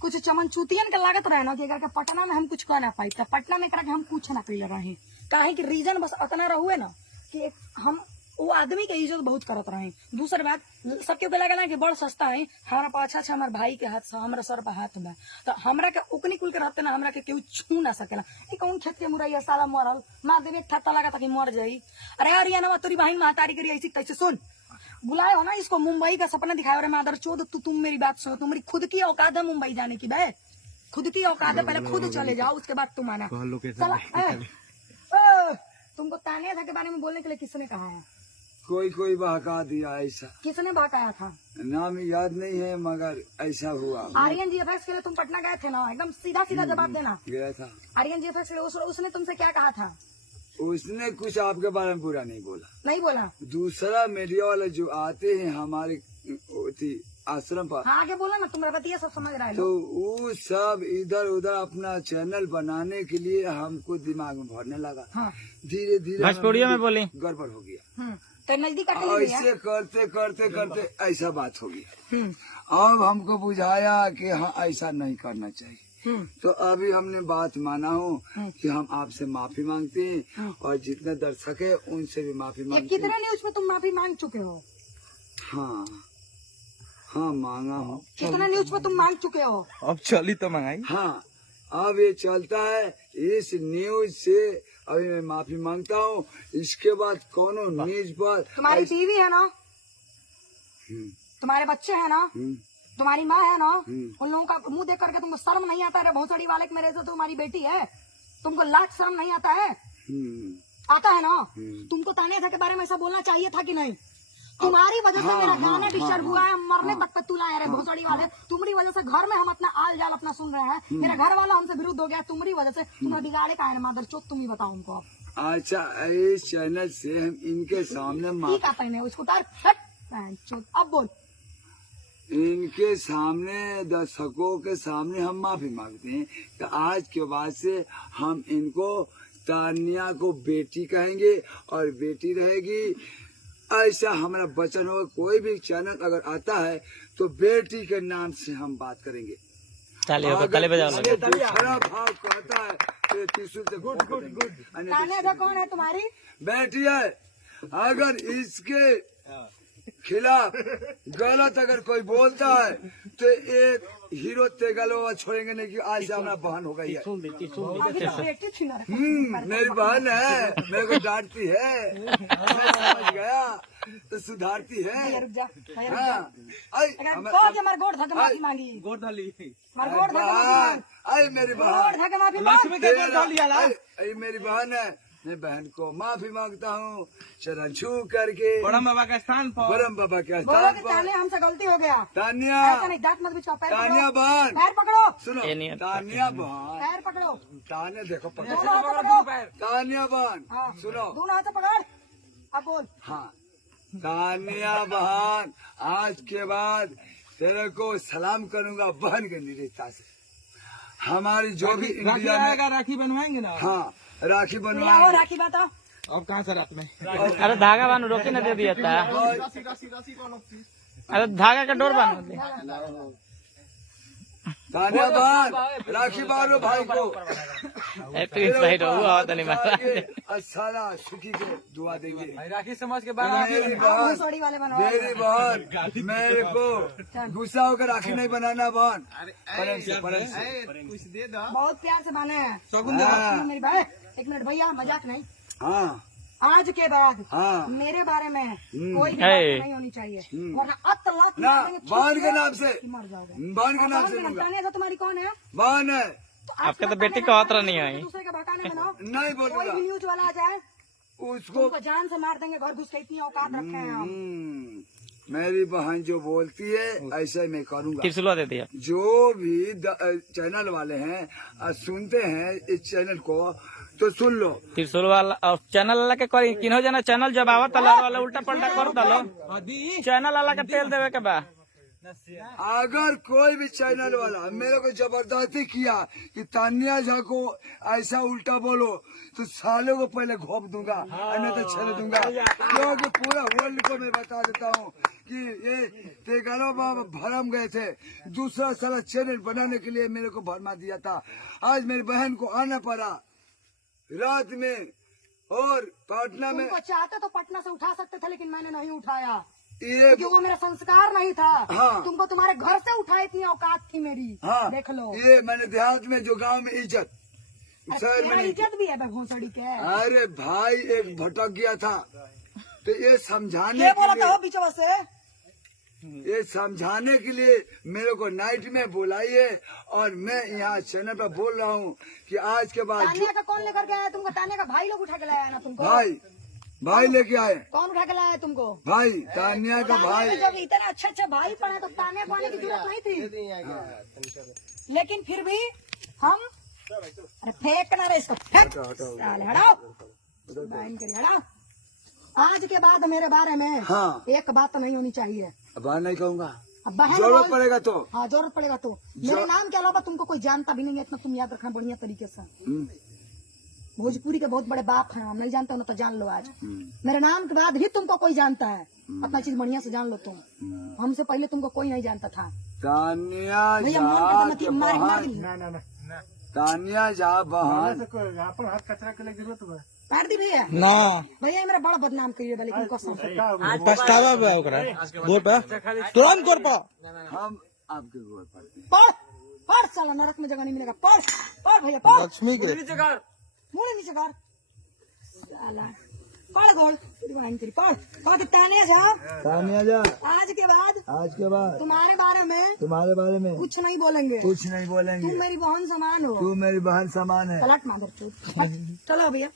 कुछ चमन चूतियन के लागत रहे ना कि अगर के पटना में हम कुछ कर ना पाई, पटना में करा के हम कुछ ना कर रहे, काहे कि रीजन बस इतना रहुए ना कि हम वो आदमी के इज्जत बहुत करत रहे। दूसरी बात सबके लगा कि बड़ सस्ता है, हमारा पाछा अच्छा हमारे भाई के हाथ, हमारा सर पर हाथ बा, तो हमरा के उकनी कुल के रहते ना, हमरा के केहू छू ना सकेला। कौन खेत के मुरैया साला मरल, मार देवे ठत्ता लगा था कि मर जाई। अरे यार ये ना तेरी बहन महतारी करी ऐसी कैसे, सुन बुलाए हो ना इसको, मुंबई का सपना दिखाया मादर चोद, तुम मेरी बात सुनो, तुम्हारी खुद की औकात है मुंबई जाने की बे, खुद की औकात है, पहले खुद चले जाओ उसके बाद तुम आना। तुमको तानिया था के बारे में बोलने के लिए किसने कहा है? कोई बहका दिया ऐसा। किसने बहकाया था? नाम याद नहीं है मगर ऐसा हुआ। आर्यन जीएफएक्स के लिए तुम पटना गए थे ना, एकदम सीधा सीधा जवाब देना। गया था आर्यन जीएफएक्स के लिए उसने तुमसे क्या कहा था? उसने कुछ आपके बारे में बुरा नहीं बोला। नहीं बोला? दूसरा मीडिया वाले जो आते हैं हमारे आश्रम पर, हाँ आगे बोला ना, तुम रवतिया सब समझ रहे हो। तो वो सब इधर उधर अपना चैनल बनाने के लिए हमको दिमाग में भरने लगा। हाँ। धीरे धीरे भोजपुरिया में बोली गड़बड़ हो गया। तो नजदीक ऐसे करते करते करते ऐसा बात हो गया। अब हमको बुझाया कि हाँ ऐसा नहीं करना चाहिए, तो अभी हमने बात माना हो कि हम आपसे माफी मांगते हैं और जितने दर्शक है उनसे भी माफी मांगते हैं। कितने न्यूज में तुम माफी मांग चुके हो? हाँ मांगा हूँ। कितने न्यूज में तुम मांग चुके हो? अब चली तो मंगाई। हाँ अब ये चलता है, इस न्यूज से अभी मैं माफी मांगता हूँ। इसके बाद कोनो न्यूज पर तुम्हारी बीवी है ना, तुम्हारे बच्चे है ना, तुम्हारी माँ है ना, उन लोगों का मुंह देख करके तुमको शर्म नहीं आता है? भोसड़ी वाले के मेरे से तुम्हारी बेटी है, तुमको लाख शर्म नहीं आता है? आता है ना? तुमको तानिया था के बारे में ऐसा बोलना चाहिए था कि नहीं? तुम्हारी वजह से मेरा गाना डिस्टर्ब हुआ है, मरने तक पे तुला है भोसड़ी वाले। तुम्हारी वजह से घर में हम अपना आल जाल अपना सुन रहे हैं, मेरा घर वाला हमसे विरुद्ध हो गया तुम्हारी वजह से। तुम्हें बिगाड़े का है मादर चौथ, तुम ही बताओ उनको। अच्छा इस चैनल से हम इनके सामने ठीक आता है उसको तार अब बोल। इनके सामने दर्शकों के सामने हम माफी मांगते हैं कि आज के बाद से हम इनको तानिया को बेटी कहेंगे और बेटी रहेगी, ऐसा हमारा वचन होगा। कोई भी चैनल अगर आता है तो बेटी के नाम से हम बात करेंगे। दूसरा भाव कहता है तो त्रिशूल से गुड कौन है तुम्हारी बेटी है, अगर इसके खिलाफ गलत अगर कोई बोलता है तो एक हीरो तेगलो छोड़ेंगे नहीं कि आज से हमारा बहन हो गई है। मेरी बहन है, मेरे को डांटती है, मैं समझ गया तो सुधारती है। मेरी बहन है, मैं बहन को माफी मांगता हूँ चरण छू करके बड़म बाबा के स्थान पर हमसे गलती हो गया। तानिया तानिया बहन पैर पकड़ो, सुनो तानिया बहन पैर पकड़ो, तानिया देखो पकड़ो, तानिया बहन सुनो, दोनों हाथ से पकड़। अब बोल। हाँ तानिया बहन आज के बाद तेरे को सलाम करूंगा बहन के निरीक्षता से। हमारी जो भी इंडिया में राखी बनवाएंगे ना। हाँ राखी बनवाएंगे। राखी बताओ अब कहाँ से रात में? अरे धागा बांध रोके न दे दिया था। अरे धागा का डोर बांध दे। तानिया बहन राखी बांधो भाई को। सारा सुखी के दुआ देंगे। राखी समाज के मेरी बहन मेरे को गुस्सा होकर राखी नहीं बनाना बहन, कुछ दे दो। बहुत प्यार से बने हैं मेरी भाई। एक मिनट भैया, मजाक नहीं। हाँ आज के बाद हाँ मेरे बारे में कोई भी बात नहीं होनी चाहिए, वरना अतलात ना बहन के नाम से, मर जाओगे। बहन के नाम से लूंगा। तानिया तुम्हारी कौन है? बहन है। आपके तो बेटी का अवतरण नहीं आई। दूसरे का भड़काने बनाओ, नहीं कोई बोलूंगा भी न्यूज वाला आ जाए उसको जान से मार देंगे। घर घुस के इतनी औकात रखे हैं हम। मेरी बहन जो बोलती है ऐसा मैं करूंगा। त्रिशूल दे दिया। जो भी चैनल वाले हैं सुनते हैं इस चैनल को तो सुन लो। त्रिशूल वाला और चैनल वाला के करी किन्हो जना चैनल जब आवत तलार वाला उल्टा पलटा कर दलो, चैनल वाला के तेल देवे के बा। अगर कोई भी चैनल वाला मेरे को जबरदस्ती किया कि तानिया झा को ऐसा उल्टा बोलो तो सालों को पहले घोप दूंगा और नहीं तो छेड़ दूंगा, क्योंकि पूरा वर्ल्ड को मैं बता देता हूँ कि ये तेगानो बाबा भरम गए थे, दूसरा सारा चैनल बनाने के लिए मेरे को भरमा दिया था। आज मेरी बहन को आना पड़ा रात में, और पटना में तुमको चाहते तो पटना से उठा सकते थे, लेकिन मैंने नहीं उठाया ये क्योंकि वो मेरा संस्कार नहीं था। हाँ। तुमको तुम्हारे घर से उठाई थी, औकात थी मेरी। हाँ, देख लो, ये मैंने देहात में जो गांव में इज्जत शहर में तेरा नहीं। इज्जत भी है भोसड़ी के। अरे भाई एक भटक गया था, तो ये समझाने ये बोला के था लिए, बीचवा से ये समझाने के लिए मेरे को नाइट में बुलाइए, और मैं यहाँ चैनल पर बोल रहा हूँ कि आज के बाद तानिया का कौन लेकर के आया तुमको? तानिया का भाई लोग उठा के लाया ना तुमको? भाई लेके आए, कौन उठा के लाया तुमको? भाई तानिया का तानिया भाई। के जब इतने अच्छे अच्छे भाई पड़े तो तानिया को आने की जरूरत नहीं थी। लेकिन फिर भी हम, अरे फेंकना रे इसको, फेंक साले, हटाओ बहन करी, हटाओ। आज के बाद मेरे बारे में हाँ। एक बात नहीं होनी चाहिए। अब नहीं कहूँगा, अब बहन जरूरत बोल- पड़ेगा तो। हाँ, जरूरत पड़ेगा तो। मेरे नाम के अलावा तुमको कोई जानता भी नहीं है, इतना तुम याद रखना बढ़िया तरीके से। भोजपुरी के बहुत बड़े बाप हैं, हम नहीं जानते हो ना, तो जान लो आज। मेरे नाम के बाद ही तुमको कोई जानता है, अपना चीज बढ़िया से जान लो तुम। हमसे पहले तुमको कोई नहीं जानता था। तानिया भैया मन झा करता के मत मार बहन, तानिया झा बहन, हाथ कचरा के लिए जरूरत है। काट दी भैया। ना भैया मेरा बड़ा बदनाम करिए, लेकिन कसम से पछतावा बा ओकरा गोट तुरंत कर पा। हम आपके गोर पड़ते हैं। पढ़ पढ़, साला नरक में जगह नहीं मिलेगा। पढ़ पढ़ भैया, पढ़, लक्ष्मी के मुड़े नीचे कर साला, पढ़ गोल तेरी बहन तेरी, पढ़। कह तानिया झा, तानिया झा आज के बाद तुम्हारे बारे में कुछ नहीं बोलेंगे। कुछ नहीं बोलेंगे। तुम मेरी बहन समान हो। तू मेरी बहन समान है। पलट मादर चोद। चलो भैया।